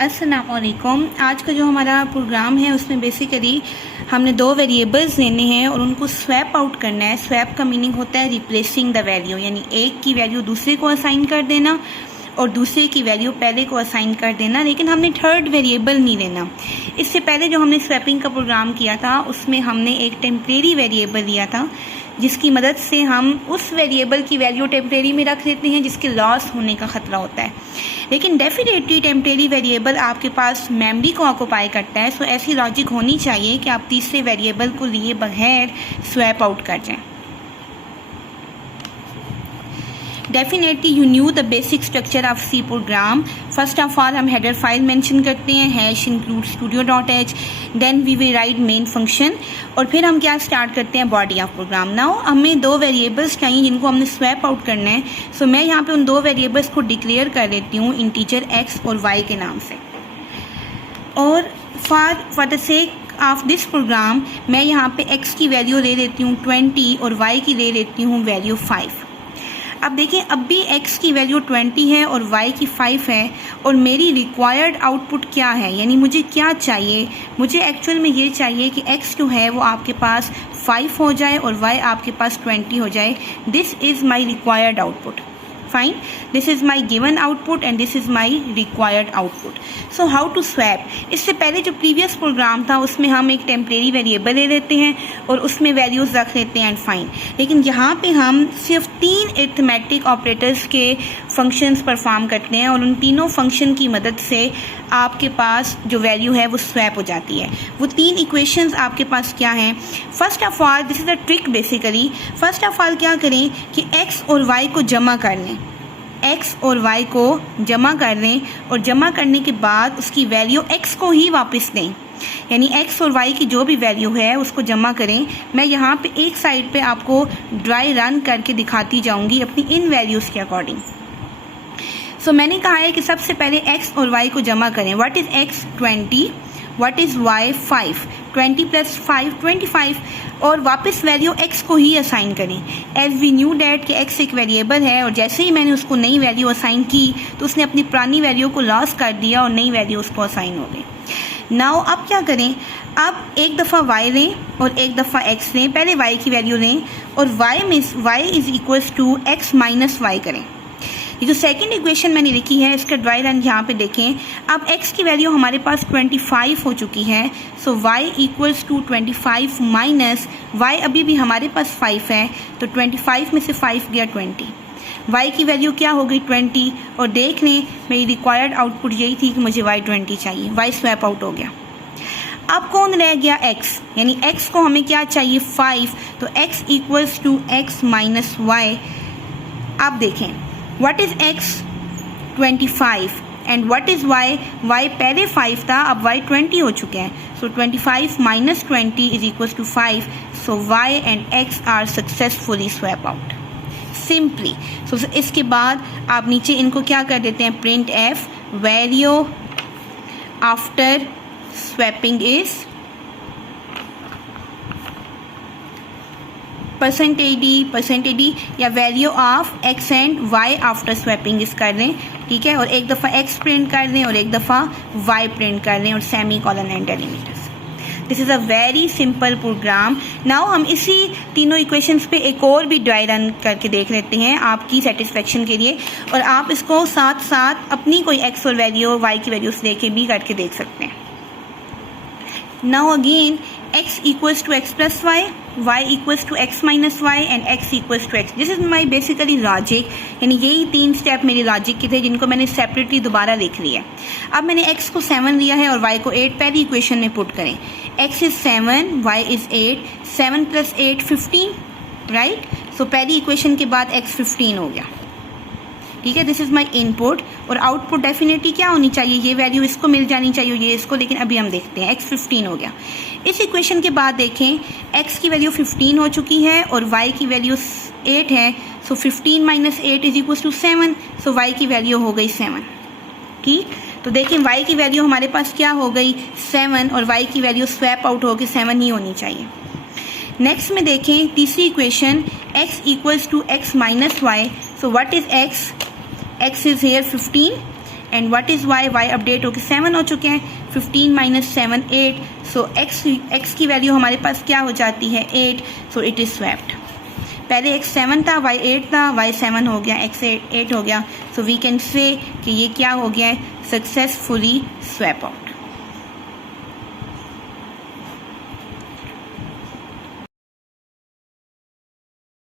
अस्सलाम वालेकुम। आज का जो हमारा प्रोग्राम है उसमें बेसिकली हमने दो वेरिएबल्स लेने हैं और उनको स्वैप आउट करना है। स्वैप का मीनिंग होता है रिप्लेसिंग द वैल्यू, यानी एक की वैल्यू दूसरे को असाइन कर देना और दूसरे की वैल्यू पहले को असाइन कर देना, लेकिन हमने थर्ड वेरिएबल नहीं लेना। इससे पहले जो हमने स्वैपिंग का प्रोग्राम किया था उसमें हमने एक टेम्परेरी वेरिएबल लिया था जिसकी मदद से हम उस वेरिएबल की वैल्यू टेम्परेरी में रख देते हैं जिसके लॉस होने का ख़तरा होता है। लेकिन डेफिनेटली टेम्परेरी वेरिएबल आपके पास मेमोरी को ऑक्यूपाई करता है, सो ऐसी लॉजिक होनी चाहिए कि आप तीसरे वेरिएबल को लिए बगैर स्वैप आउट कर जाएं। Definitely you knew the basic structure of C program. First of all हम हेडर फाइल मेंशन करते हैं hash include studio.h, then we will write main function और फिर हम क्या स्टार्ट करते हैं बॉडी ऑफ प्रोग्राम। नाउ हमें दो वेरिएबल्स चाहिए जिनको हमने स्वैप आउट करना है। सो मैं यहाँ पे उन दो वेरिएबल्स को डिक्लेयर कर देती हूँ इंटीजर x और y के नाम से, और for the sake of this program मैं यहाँ पे x की वैल्यू ले लेती हूँ 20 और y की ले लेती हूँ वैल्यू 5। अब देखिए, अब भी x की वैल्यू 20 है और y की 5 है और मेरी रिक्वायर्ड आउटपुट क्या है, यानी मुझे क्या चाहिए। मुझे एक्चुअल में ये चाहिए कि x जो है वो आपके पास 5 हो जाए और y आपके पास 20 हो जाए। This is my required output. Fine, this is my given output and this is my required output. So how to swap. इससे पहले जो प्रीवियस प्रोग्राम था उसमें हम एक टेम्परेरी वेरिएबल ले लेते हैं और उसमें वैल्यूज़ रख लेते हैं एंड फाइन, लेकिन यहाँ पे हम सिर्फ 3 अरिथमेटिक ऑपरेटर्स के फंक्शंस परफॉर्म करते हैं और उन तीनों फंक्शन की मदद से आपके पास जो वैल्यू है वो स्वैप हो जाती है। वो 3 इक्वेशंस आपके पास क्या हैं। First of all, this is a trick basically. First of all क्या करें कि x और y को जमा कर लें, x और y को जमा कर लें और जमा करने के बाद उसकी वैल्यू x को ही वापस दें, यानी x और y की जो भी वैल्यू है उसको जमा करें। मैं यहाँ पे एक साइड पे आपको ड्राई रन करके दिखाती जाऊँगी अपनी इन वैल्यूज़ के अकॉर्डिंग। सो मैंने कहा है कि सबसे पहले x और y को जमा करें। What is x 20, what is y 5, 20 + 5 25 और वापस वैल्यू x को ही असाइन करें। एज वी न्यू डैट कि x एक वेरिएबल है और जैसे ही मैंने उसको नई वैल्यू असाइन की तो उसने अपनी पुरानी वैल्यू को लॉस कर दिया और नई वैल्यू उसको असाइन हो गई। नाउ अब क्या करें, अब एक दफ़ा y लें और एक दफ़ा x लें। पहले y की वैल्यू लें और y is equals to x minus y करें। ये जो सेकंड इक्वेशन मैंने लिखी है इसका ड्राई रन यहाँ पे देखें। अब x की वैल्यू हमारे पास 25 हो चुकी है, so y equals to 25 minus y अभी भी हमारे पास 5 है, तो 25 में से 5 गया 20। y की वैल्यू क्या हो गई 20 और देख लें मेरी रिक्वायर्ड आउटपुट यही थी कि मुझे y 20 चाहिए। y स्वैप आउट हो गया। अब कौन रह गया x, यानी x को हमें क्या चाहिए 5, तो x equals to x minus y। अब देखें what is x 25 and what is y, y पहले 5 था अब y 20 हो चुके हैं, so 25 minus 20 is equals to 5। So y and x are successfully swap out simply. So इसके बाद आप नीचे इनको क्या कर देते हैं print f value after swapping is %d या value of x and y after swapping इस कर लें, ठीक है। और एक दफ़ा x प्रिंट कर लें और एक दफ़ा y प्रिंट कर लें और semicolon and delimiters. This is a very simple program. Now हम इसी तीनों इक्वेशंस पे एक और भी ड्राई रन करके देख लेते हैं आपकी सेटिस्फेक्शन के लिए, और आप इसको साथ साथ अपनी कोई x और वैल्यू y की वैल्यूज लेके भी करके देख सकते हैं। Now again x equals to x plus y, y equals to x minus y and x equals to x. This is my basically logic, यानी यही 3 स्टेप मेरी लॉजिक के थे जिनको मैंने सेपरेटली दोबारा लिख लिया। अब मैंने x को 7 लिया है और y को 8 पहली इक्वेशन में पुट करें। x is 7, y is 8, 7 + 8 15, right. So पहली इक्वेशन के बाद x 15 हो गया, ठीक है। दिस इज़ माई इनपुट और आउटपुट डेफिनेटली क्या होनी चाहिए, ये वैल्यू इसको मिल जानी चाहिए, ये इसको, लेकिन अभी हम देखते हैं x 15 हो गया। इस इक्वेशन के बाद देखें x की वैल्यू 15 हो चुकी है और y की वैल्यू 8 है, so 15 minus 8 is equal to 7, so y की वैल्यू हो गई 7, ठीक। तो देखें y की वैल्यू हमारे पास क्या हो गई 7 और y की वैल्यू स्वैप आउट होकर 7 ही होनी चाहिए। नेक्स्ट में देखें तीसरी equation x equals to x minus y, so what is x is here 15 and what is y, y update होकर 7 हो चुके हैं, 15 माइनस 7 8, सो एक्स की वैल्यू हमारे पास क्या हो जाती है 8, सो इट इज़ स्वैप्ड। पहले x 7 था, y 8 था, y 7 हो गया, x 8 हो गया, सो वी कैन से कि ये क्या हो गया है सक्सेसफुली स्वैप आउट।